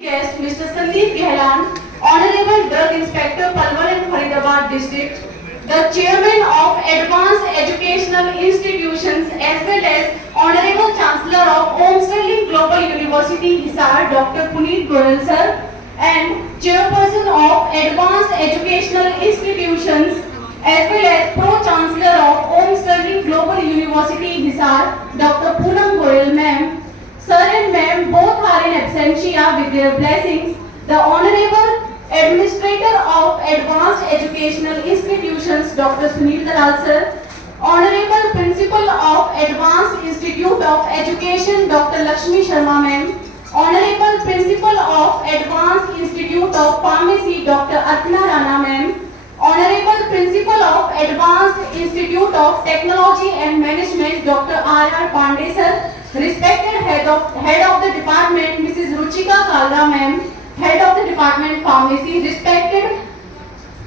Guest Mr. Sandeep Gehlan, Honorable Drug Inspector Palwal and Faridabad District, the Chairman of Advanced Educational Institutions as well as Honorable Chancellor of Omswelling Global University Hisar Dr. Puneet Goyal sir, and Chairperson of Advanced Educational Institutions as well as Pro-Chancellor of Omswelling Global University Hisar Dr. Poonam Goyal ma'am. Sir and ma'am, both are in absentia with their blessings. The Honorable Administrator of Advanced Educational Institutions, Dr. Sunil Dalal sir, Honorable Principal of Advanced Institute of Education, Dr. Lakshmi Sharma ma'am, Honorable Principal of Advanced Institute of Pharmacy, Dr. Archana Rana ma'am, Honorable Principal of Advanced Institute of Technology and Management, Dr. R.R. Pandey sir, respected head of the department, Mrs. Ruchika Kalra ma'am, head of the department pharmacy, respected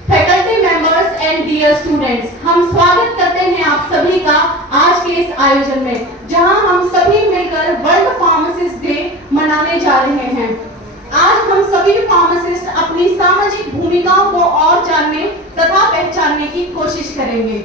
faculty members and dear students, हम स्वागत करते हैं आप सभी का आज के इस आयोजन में, जहां हम सभी मिलकर वर्ल्ड फार्मासिस्ट डे मनाने जा रहे हैं। आज हम सभी फार्मासिस्ट अपनी सामाजिक भूमिकाओं को और जानने तथा पहचानने की कोशिश करेंगे।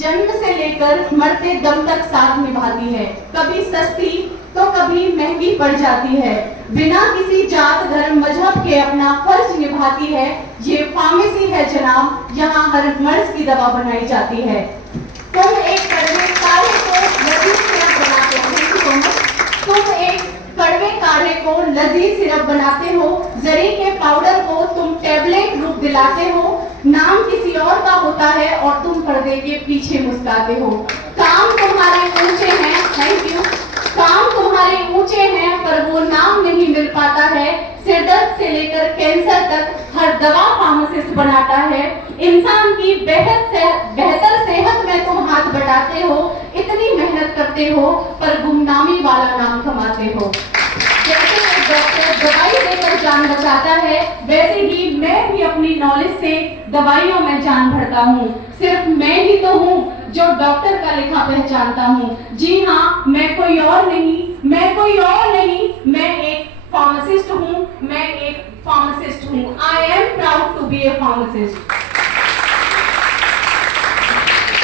जन्म से लेकर मरते दम तक साथ निभाती है, कभी सस्ती तो कभी महंगी पड़ जाती है, बिना किसी जात धर्म मजहब के अपना फर्ज निभाती है। ये फार्मेसी है जनाब, यहाँ हर मर्ज की दवा बनाई जाती है। तुम एक कड़वे काढ़े को लजीज सिरप बनाते हो, तुम एक कड़वे काढ़े को लजीज सिरप बनाते हो, जरी के पाउडर को तुम टैबलेट रूप दिलाते हो, नाम किसी और का होता है और तुम पर्दे के पीछे मुस्कुराते हो। काम तुम्हारे ऊंचे हैं, थैंक यू, काम तुम्हारे ऊंचे हैं पर वो नाम नहीं मिल पाता है। सिरदर्द से लेकर कैंसर तक हर दवा फार्मासिस्ट बनाता है। इंसान की बेहतर सेहत में तुम हाथ बटाते हो, इतनी मेहनत करते हो पर गुमनामी वाला नाम कमाते हो। जैसे एक डॉक्टर दवाई देकर जान बचाता है, वैसे ही मैं भी अपनी नॉलेज से दवाइयों में जान भरता हूँ। सिर्फ मैं ही तो हूँ जो डॉक्टर का लिखा पहचानता हूँ। जी हाँ, मैं कोई और नहीं, मैं एक फार्मासिस्ट हूँ, मैं एक फार्मासिस्ट हूँ। I am proud to be a pharmacist.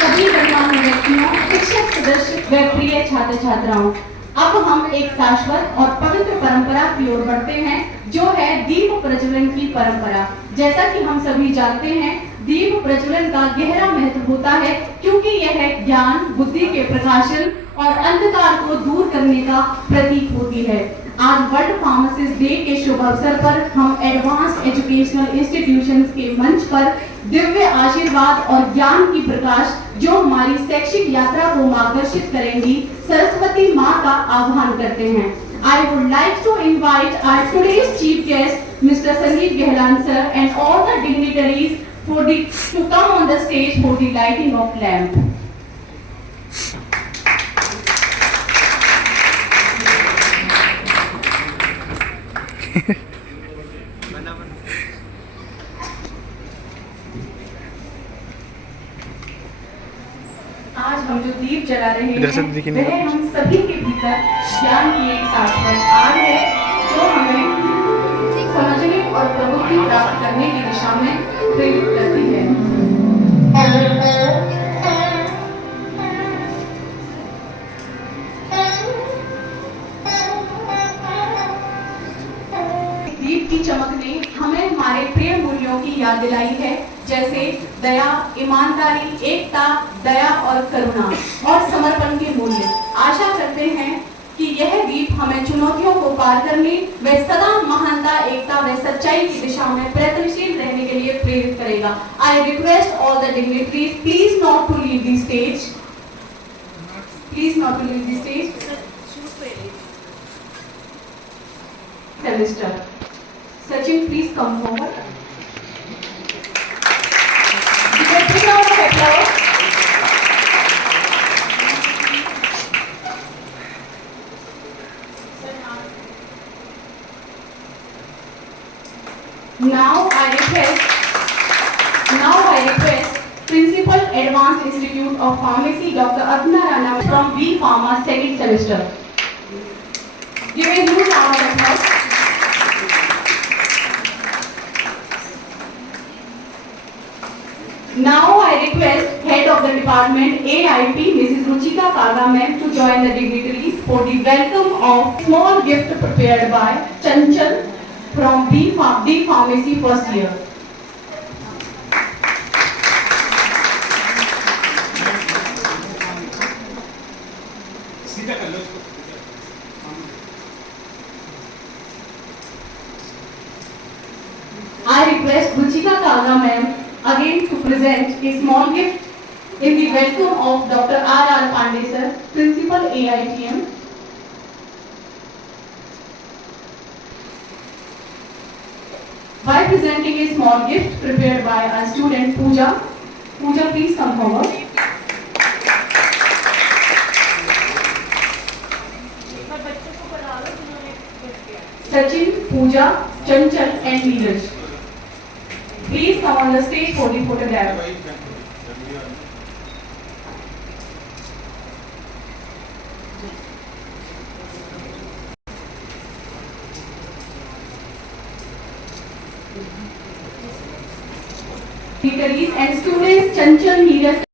सभी गणमान्य व्यक्तियों, शिक्षक सदस्य व प्रिय छात्र छात्राओं, अब हम एक शाश्वत और पवित्र परंपरा की ओर बढ़ते हैं, जो है दीप प्रज्वलन की परंपरा। जैसा कि हम सभी जानते हैं, दीप प्रज्वलन का गहरा महत्व होता है, क्योंकि यह ज्ञान बुद्धि के प्रकाशन और अंधकार को दूर करने का प्रतीक होती है। आज वर्ल्ड फार्मासिस्ट डे के शुभ अवसर पर हम एडवांस्ड एजुकेशनल इंस्टीट्यूशंस के मंच पर दिव्य आशीर्वाद और ज्ञान की प्रकाश जो हमारी शैक्षिक यात्रा को मार्गदर्शित करेंगी, सरस्वती माँ का आह्वान करते हैं। I would like to invite our today's chief guest, Mr. Sandeep Gehlan sir, and all the dignitaries to come on the stage for the lighting of lamp. आज हम जो दीप जला रहे हैं, वह हम सभी के भीतर ज्ञान की एक शाश्वत आग है, जो हमें समझने और प्रवृत्ति प्राप्त करने की दिशा में प्रेरित करती है। दीप की चमक ने हमें हमारे प्रिय मूल्यों की याद दिलाई है, जैसे दया, ईमानदारी, एकता, दया और करुणा और समर्पण के मूल्य। आशा करते हैं कि यह दीप हमें चुनौतियों को पार करने व सदा महानता, एकता व सच्चाई की दिशा में प्रयत्नशील रहने के लिए प्रेरित करेगा। I request all the dignitaries please not to leave the stage, please not to leave the stage. Semester Sachin, please come forward. Big round of applause. Now I request Principal Advanced Institute of Pharmacy Dr. Archana Rana from B Pharma second semester. Give a huge round of applause. Department AIP, Mrs. Ruchika Kaga ma'am, to join the dignitaries for the welcome of small gift prepared by Chanchal from B Pharmacy first year. I request Ruchika Kaga ma'am again to present a small gift in the welcome of Dr. R.R. Pandey sir, Principal AITM. By presenting a small gift prepared by our student Pooja. Pooja, please come forward. Sachin, Pooja, Chanchal and Neeraj. Please come on the stage for the photograph. Dignitaries and students Chanchal, Neeraj